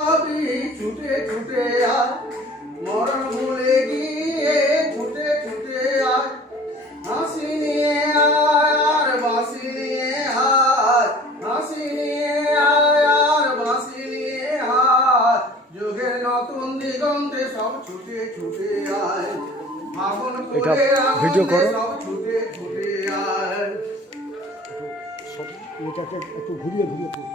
ছুটে ছুটে আয় মরণ ভুলে গিয়ে ছুটে ছুটে আয় হাসি নিয়ে আয় আর বাঁশি নিয়ে আয় হাসি নিয়ে আয় আর বাঁশি নিয়ে আয় যুগের নতুন দিগন্তে সব ছুটে ছুটে আয় ফাগুন ফুলের আনন্দে সব ছুটে ছুটে আয় এটাকে একটু ঘুরিয়ে ঘুরিয়ে পড়ি।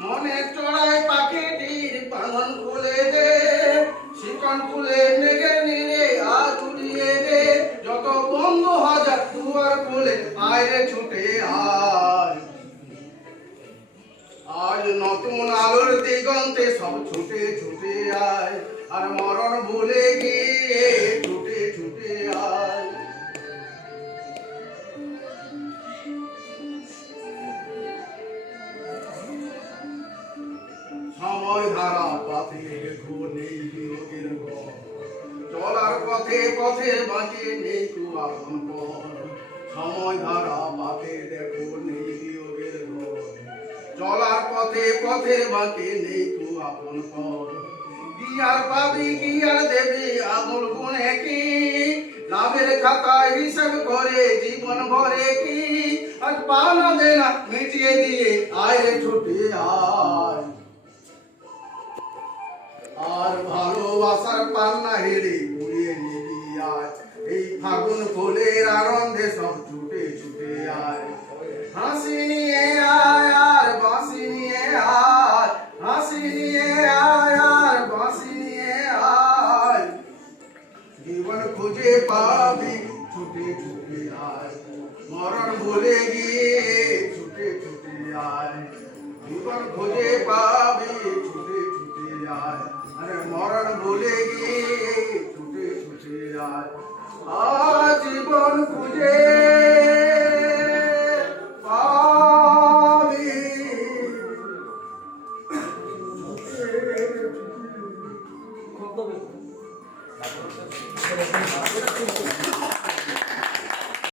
মনে চড়াই পাখিটির পালন খুলে দে শিকন খুলে মেঘের নিরে আজ উড়িয়ে দে যত বন্ধু হাজার দুয়ার খুলে আয় ছুটে আয় আজ নতুন আলোর দিগন্তে সব ছুটে ছুটে আয় আর মরণ ভুলে গিয়ে ছুটে ছুটে আয় সময় ধারা পথে নেই বিয়োগের ঘর চলার পথে পথে বাঁকে নেই কু আপন পর সময় ধারা পথে দেখো নেই বিয়োগের ঘর চলার পথে পথে বাঁকে নেই কু আপন পর কি আর পাবি কি আর দেবি আমল গুণে কি লাভের খাতায় হিসাব করে জীবন ভরে কি আজ পাওনা দেনা মিটিয়ে দিয়ে আয় রে ছুটে আয় আর ভালোবাসার পান্না হেরে ঘুরিয়ে নিবি আয় এই ফাগুন ফুলের আনন্দে সব ছুটে ছুটে আয় হাসি নিয়ে আয় আর বাঁশি নিয়ে আয় হাসি নিয়ে আয় আর বাঁশি নিয়ে আয় জীবন খুঁজে পাবি ছুটে ছুটে আয় মরণ ভুলে গিয়ে ছুটে ছুটে আয় জীবন খুঁজে পাবি ছুটে ছুটে আয় আরে মরণ ভুলে গিয়ে ছুটে ছুটে আয় জীবন খুঁজে পাবি ছুটে ছুটে